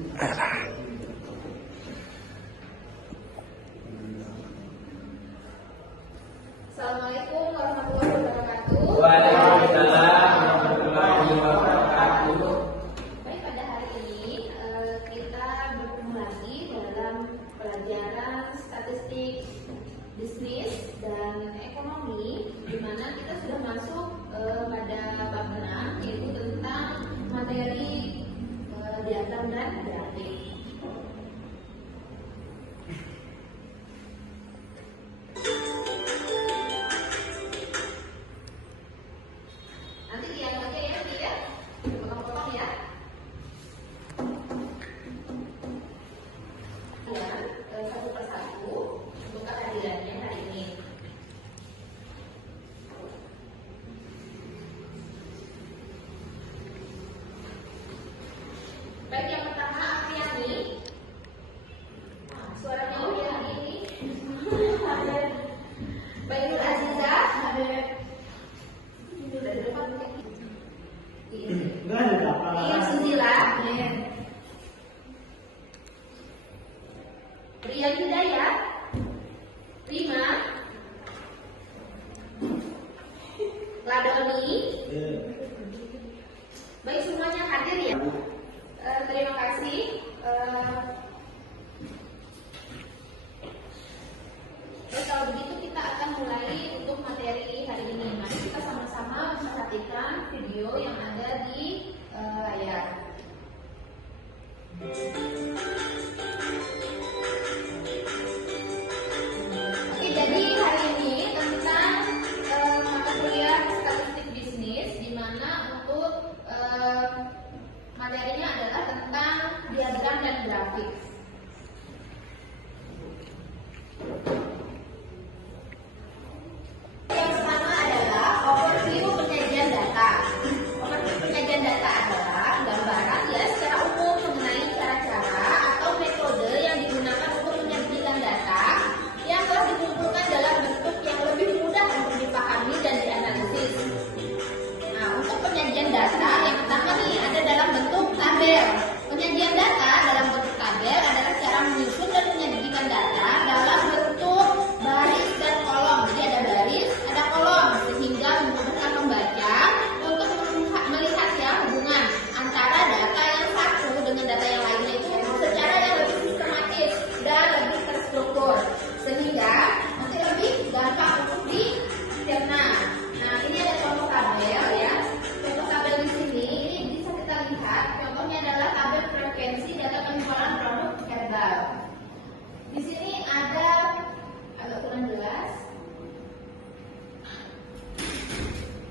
Assalamualaikum warahmatullahi wabarakatuh. Waalaikumsalam warahmatullahi wabarakatuh. Baik, pada hari ini kita bertemu lagi dalam pelajaran statistik bisnis dan ekonomi, di mana kita sudah masuk pada bab 6, yaitu tentang materi diagram dan grafik. Nanti diagram aja ya, nanti ya, potong-potong ya. Dan satu persatu untuk kehadirannya hari ini. Baik, yang pertama Apriani. Nah, suaranya udah hari ini. Baik, Nur Aziza. Ini udah di depan mungkin. Enggak ada berapa. Iya, Suzila. Rian Hidayat. Rima. Ladoni. Baik, semuanya hadir ya. Terima kasih. Baik, kalau begitu kita akan mulai untuk materi hari ini. Mari kita sama-sama memperhatikan video yang ada di layar. Oke, jadi hari ini tentang mata kuliah statistik bisnis, di mana untuk materinya adalah tentang diagram dan grafik. Yang pertama adalah overview penyajian data. Overview penyajian data adalah gambaran ya secara umum mengenai cara-cara atau metode yang digunakan untuk menyajikan data yang telah dikumpulkan dalam bentuk yang lebih mudah untuk dipahami dan dianalisis. Nah, untuk penyajian data yang pertama nih ada dalam bentuk tabel. Penyajian data dalam bentuk tabel adalah cara menyusun dan menyajikan data dalam bentuk baris dan kolom. Jadi ada baris, ada kolom, sehingga memudahkan pembaca untuk melihat ya hubungan antara data yang satu dengan data yang lainnya itu secara yang lebih sistematis dan lebih terstruktur, sehingga nanti lebih gampang untuk dicerna. Nah, ini ada contoh tabel ya. Contoh tabel di sini ini bisa kita lihat. Contohnya adalah tabel frekuensi data penjualan produk herbal. Di sini ada agak kurang jelas.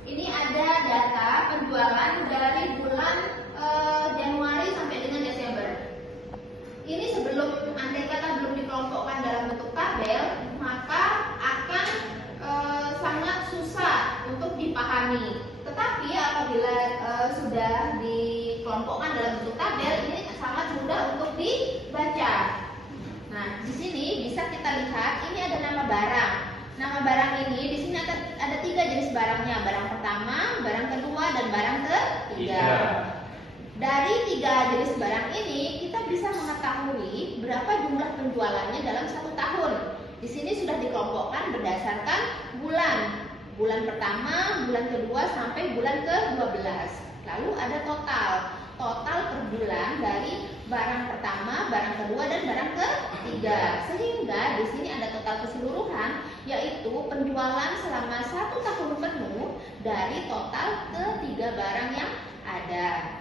Ini ada data penjualan dari bulan Januari sampai dengan Desember. Ini sebelum andai kata belum dikelompokkan dalam bentuk tabel, maka akan sangat susah untuk dipahami. Tetapi apabila sudah dikelompokkan dalam bentuk tabel, ini sangat mudah untuk dibaca. Nah, di sini bisa kita lihat ini ada nama barang. Nama barang ini di sini ada 3 jenis barangnya. Barang pertama, barang kedua, dan barang ketiga. Dari 3 jenis barang ini kita bisa mengetahui berapa jumlah penjualannya dalam 1 tahun. Di sini sudah dikelompokkan berdasarkan bulan. Bulan pertama, bulan kedua, sampai bulan ke-12. Lalu ada total. Total per bulan dari barang pertama, barang kedua, dan barang ketiga. Sehingga di sini ada total keseluruhan, yaitu penjualan selama 1 tahun penuh dari total ke-3 barang yang ada.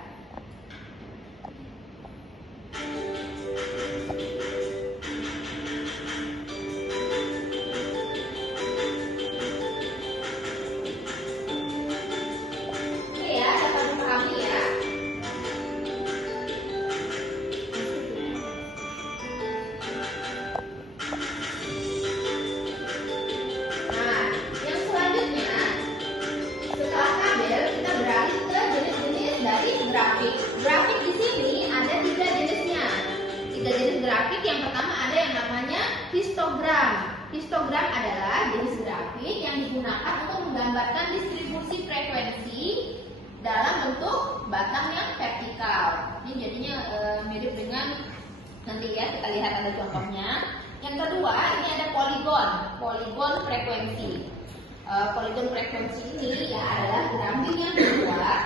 Oke ya, dapat dipahami ya. Nah, yang selanjutnya setelah tabel kita beralih ke jenis-jenis dari grafik. Grafik di sini ada 3 jenisnya. 3 jenis grafik. Yang pertama ada yang namanya histogram. Histogram adalah jenis grafik yang digunakan untuk menggambarkan distribusi frekuensi dalam bentuk batang yang vertikal. Ini jadinya mirip dengan lihat ada contohnya. Yang kedua, ini ada poligon frekuensi. Poligon frekuensi ini ya adalah grafik yang dibuat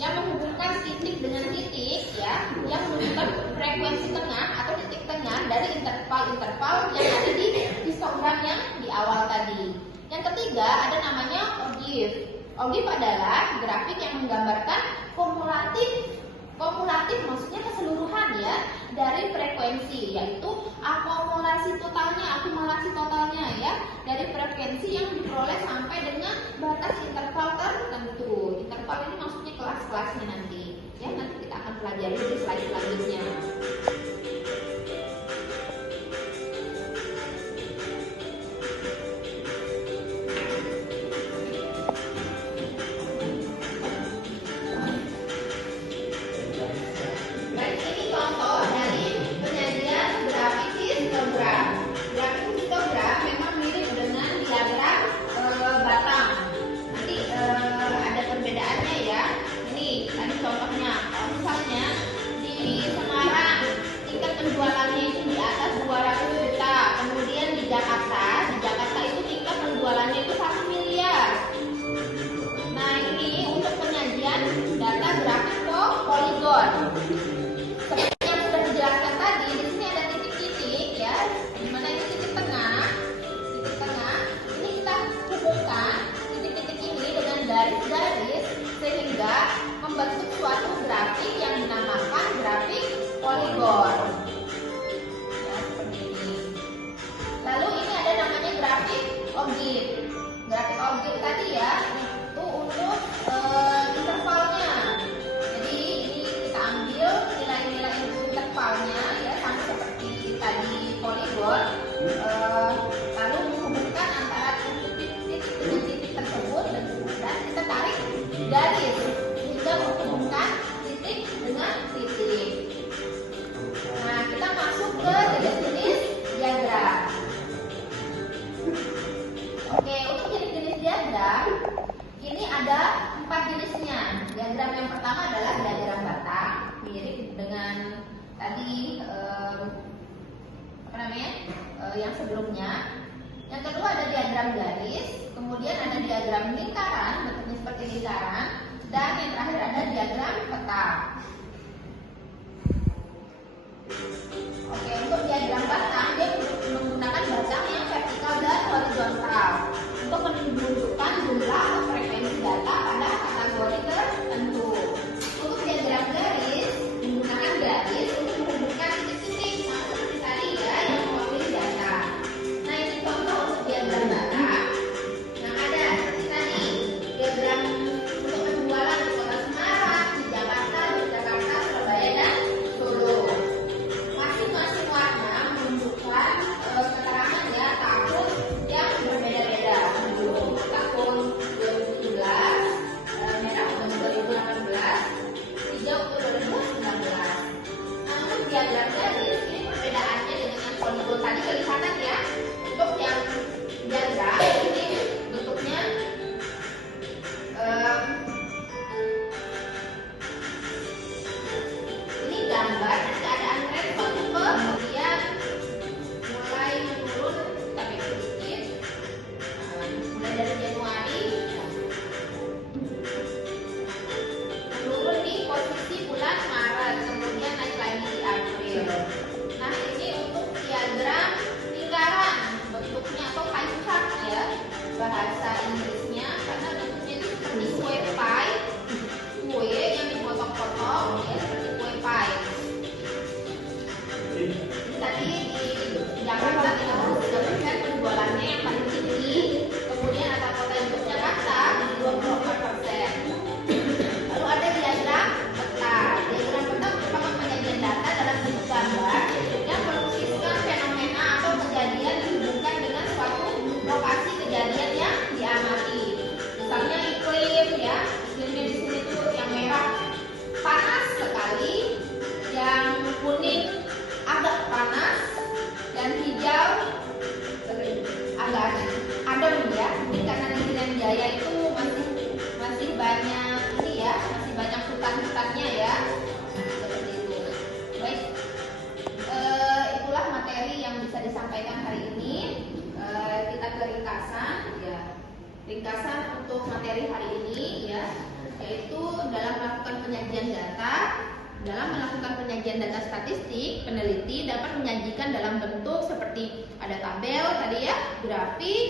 yang menghubungkan titik dengan titik ya, yang menunjukkan frekuensi tengah atau titik tengah dari interval-interval yang ada di histogram yang di awal tadi. Yang ketiga ada namanya ogive. Ogive adalah grafik yang menggambarkan kumulatif maksudnya keseluruhan ya dari frekuensi, yaitu akumulasi totalnya ya dari frekuensi yang diperoleh sampai dengan batas interval tertentu. Interval ini maksudnya kelas-kelasnya nanti ya, nanti kita akan pelajari di slide selanjutnya. Penjualannya itu di atas 200 juta. Kemudian di Jakarta itu tingkat penjualannya itu 1 miliar. Nah, ini untuk penyajian data grafik poligon. Seperti yang sudah dijelaskan tadi, di sini ada titik-titik ya, di mana ini titik tengah. Ini kita hubungkan titik-titik ini dengan garis-garis sehingga membentuk suatu grafik yang dinamakan grafik poligon. Lalu ini ada namanya grafik ogive. Grafik ogive tadi ya, itu untuk intervalnya. Jadi ini kita ambil nilai-nilai intervalnya ya, sama seperti tadi poligon. Lalu menghubungkan antara titik dengan titik tersebut dan kita tarik garis hingga menghubungkan titik dengan titik. Nah, kita masuk ke jenis-jenis diagram. Oke, untuk jenis-jenis diagram ini ada 4 jenisnya. Diagram yang pertama adalah diagram batang, mirip dengan tadi yang sebelumnya. Yang kedua ada diagram garis, kemudian ada diagram lingkaran, bentuknya seperti lingkaran, dan yang terakhir ada diagram peta. Oke, untuk diagram batang dia menggunakan batang yang vertikal dan horizontal untuk menunjukkan jumlah atau frekuensi data pada kategori tertentu. Untuk diagram garis menggunakan garis untuk menghubungkan titik-titik sama seperti tadi ya yang mewakili data. Nah, ini contoh untuk diagram batang yang ada seperti tadi. melakukan penyajian data. Dalam melakukan penyajian data statistik, peneliti dapat menyajikan dalam bentuk seperti ada tabel tadi ya, grafik,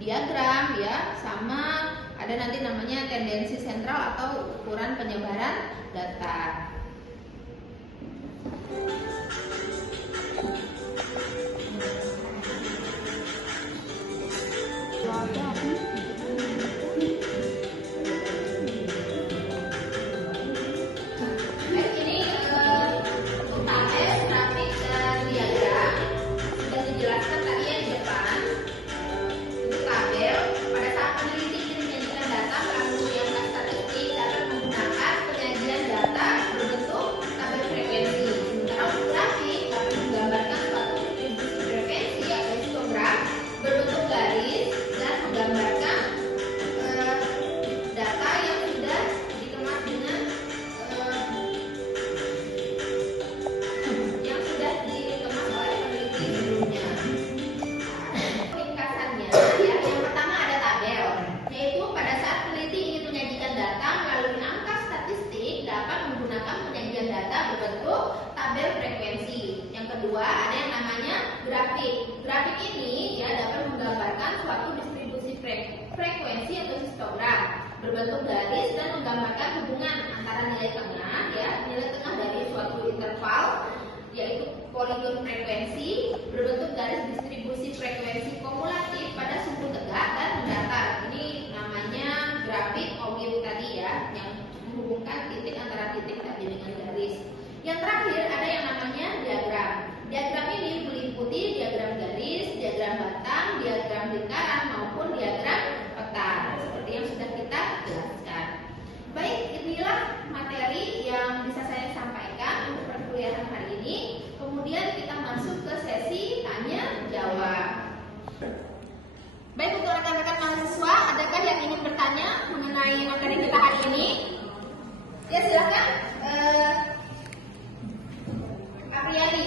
diagram ya, sama ada nanti namanya tendensi sentral atau ukuran penyebaran data. Kedua, ada yang namanya grafik. Grafik ini ya dapat menggambarkan suatu distribusi frekuensi atau histogram berbentuk garis dan menggambarkan hubungan antara nilai tengah ya, nilai tengah dari suatu interval yaitu poligon frekuensi berbentuk garis distribusi frekuensi kumulatif pada sumbu tegak dan mendatar. Ini namanya grafik objek tadi ya, yang menghubungkan titik antara titik tadi dengan garis. Yang terakhir ada yang namanya diagram. Diagram ini meliputi diagram garis, diagram batang, diagram lingkaran maupun diagram peta seperti yang sudah kita jelaskan. Baik, inilah materi yang bisa saya sampaikan untuk perkuliahan hari ini. Kemudian kita masuk ke sesi tanya jawab. Baik, untuk rekan-rekan mahasiswa, adakah yang ingin bertanya mengenai materi kita hari ini? Ya, silakan. Apriyani.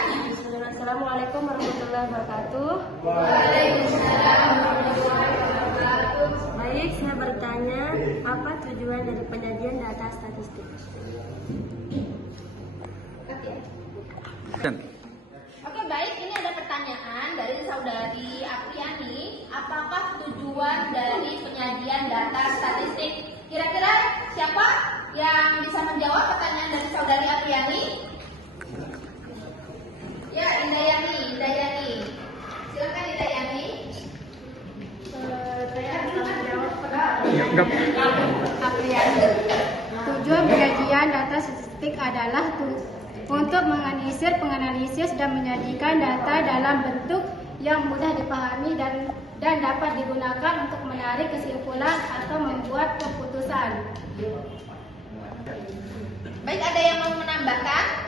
Assalamualaikum warahmatullahi wabarakatuh. Waalaikumsalam warahmatullahi wabarakatuh. Baik, saya bertanya, apa tujuan dari penyajian data statistik? Oke, baik. Ini ada pertanyaan dari saudari Apriyani. Apakah tujuan dari penyajian data statistik? Kira-kira siapa yang bisa menjawab pertanyaan dari saudari Apriyani? Ya, Indayani. Silakan Indayani. Saya bisa menjawab Apriyani. Tujuan penyajian data statistik adalah untuk menganalisis dan menyajikan data dalam bentuk yang mudah dipahami dan dapat digunakan untuk menarik kesimpulan atau membuat keputusan. Baik, ada yang mau menambahkan?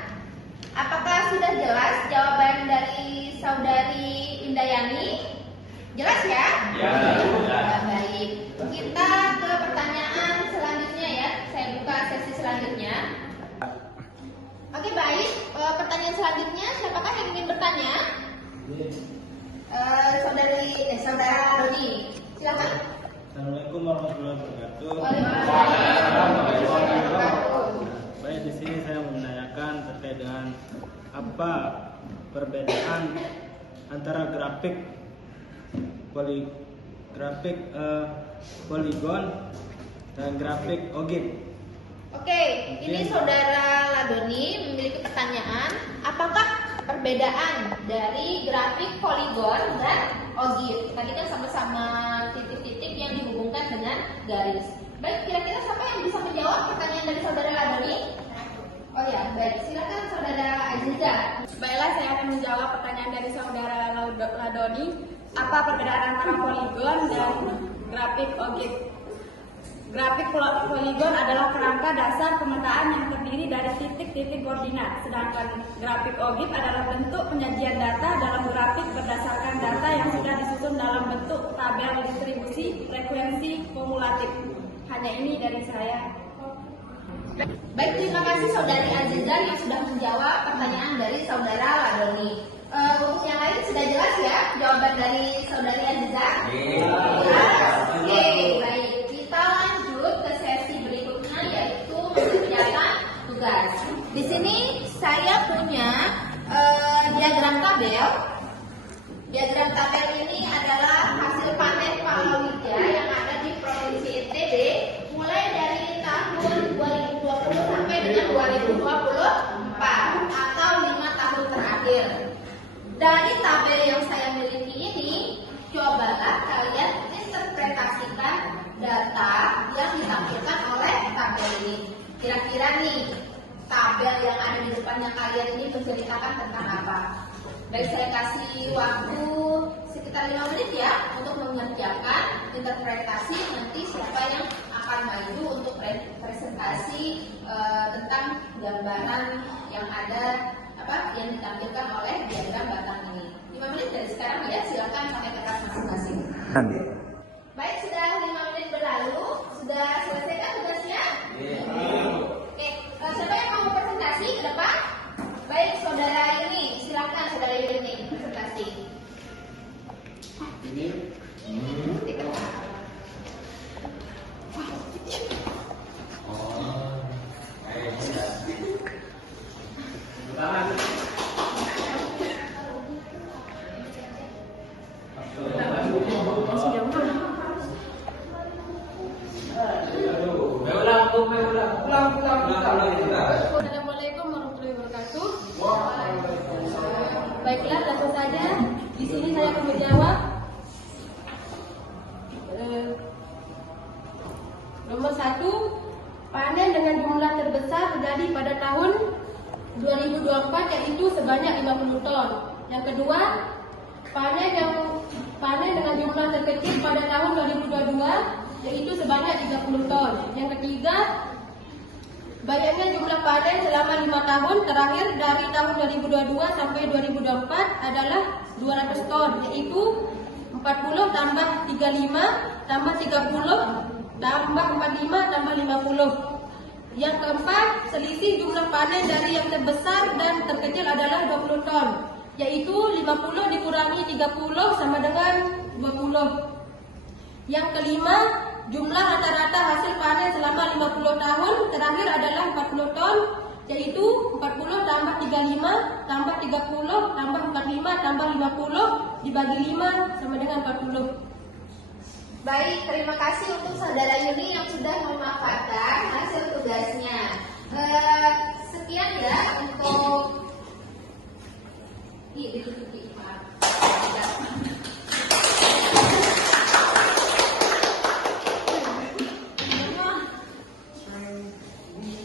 Apakah sudah jelas jawaban dari saudari Indayani? Jelas ya? Ya. Baik. Kita ke pertanyaan selanjutnya ya. Saya buka sesi selanjutnya. Oke, baik. Pertanyaan selanjutnya, siapakah yang ingin bertanya? Saudara Doni. Silakan. Assalamualaikum warahmatullahi wabarakatuh. Waalaikumsalam warahmatullahi wabarakatuh. Baik, di sini saya menanyakan terkait dengan apa perbedaan antara grafik poligon dan grafik ogib. Oke, ini saudara Ladoni memiliki pertanyaan, apakah perbedaan dari grafik poligon dan ogib? Tadi kan sama-sama titik-titik yang dihubungkan dengan garis. Baik, kira-kira siapa yang bisa menjawab pertanyaan dari saudara Ladoni? Oh ya, baik. Silakan saudara Aziza. Baiklah, saya akan menjawab pertanyaan dari saudara Ladoni. Apa perbedaan antara poligon dan grafik ogib? Grafik poligon adalah kerangka dasar pemetaan yang terdiri dari titik-titik koordinat, sedangkan grafik ogib adalah bentuk penyajian data dalam grafik berdasarkan data yang sudah disusun dalam bentuk tabel distribusi frekuensi kumulatif. Hanya ini dari saya. Baik, terima kasih saudari Aziza yang sudah menjawab pertanyaan dari saudara Ladoni. Untuk yang lain sudah jelas ya jawaban dari saudari Aziza? Jelas. Oke, baik. Kita lanjut ke sesi berikutnya, yaitu mengerjakan Di sini saya punya diagram tabel. Diagram tabel ini adalah hasil panen palawija yang ada di Provinsi NTB mulai dari tahun 2020 sampai dengan 2024 atau 5 tahun terakhir. Dari tabel yang saya miliki ini, cobalah kalian interpretasikan data yang ditampilkan oleh tabel ini. Kira-kira nih, tabel yang ada di depannya kalian ini menceritakan tentang apa? Baik, saya kasih waktu sekitar 5 menit ya untuk mengerjakan interpretasi. Nanti siapa yang akan maju untuk presentasi tentang gambaran yang ada yang ditampilkan oleh diagram batang ini. 5 menit dari sekarang ya, silakan pakai kertas masing-masing. Baik, sudah 5 menit berlalu. Sudah selesai kan tugasnya? Oke, siapa yang mau presentasi ke depan? Baik, saudara ini, silakan saudara ini presentasi. Assalamualaikum warahmatullahi wabarakatuh. Baiklah, langsung saja. Di sini saya akan menjawab. Nomor 1, panen dengan jumlah terbesar terjadi pada tahun 2024 yaitu sebanyak 50 ton. Yang kedua, panen dengan jumlah terkecil pada tahun 2022 yaitu sebanyak 30 ton. Yang ketiga, banyaknya jumlah panen selama 5 tahun terakhir dari tahun 2022 sampai 2024 adalah 200 ton, yaitu 40 tambah 35 tambah 30 tambah 45 tambah 50. Yang keempat, selisih jumlah panen dari yang terbesar dan terkecil adalah 20 ton, yaitu 50 dikurangi 30 sama dengan 20. Yang kelima, jumlah rata-rata hasil panen selama 50 tahun terakhir adalah 40 ton, yaitu 40 tambah 35 tambah 30 tambah 45 tambah 50 dibagi 5 sama dengan 40. Baik, terima kasih untuk saudara Yuni yang sudah memanfaatkan hasil tugasnya. Sekian ya untuk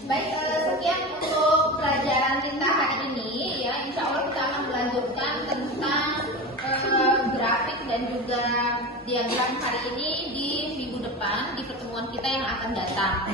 Baik, sekian untuk pelajaran kita hari ini ya. Insya Allah kita akan melanjutkan tentang grafik dan juga diagram hari ini di minggu depan di pertemuan kita yang akan datang.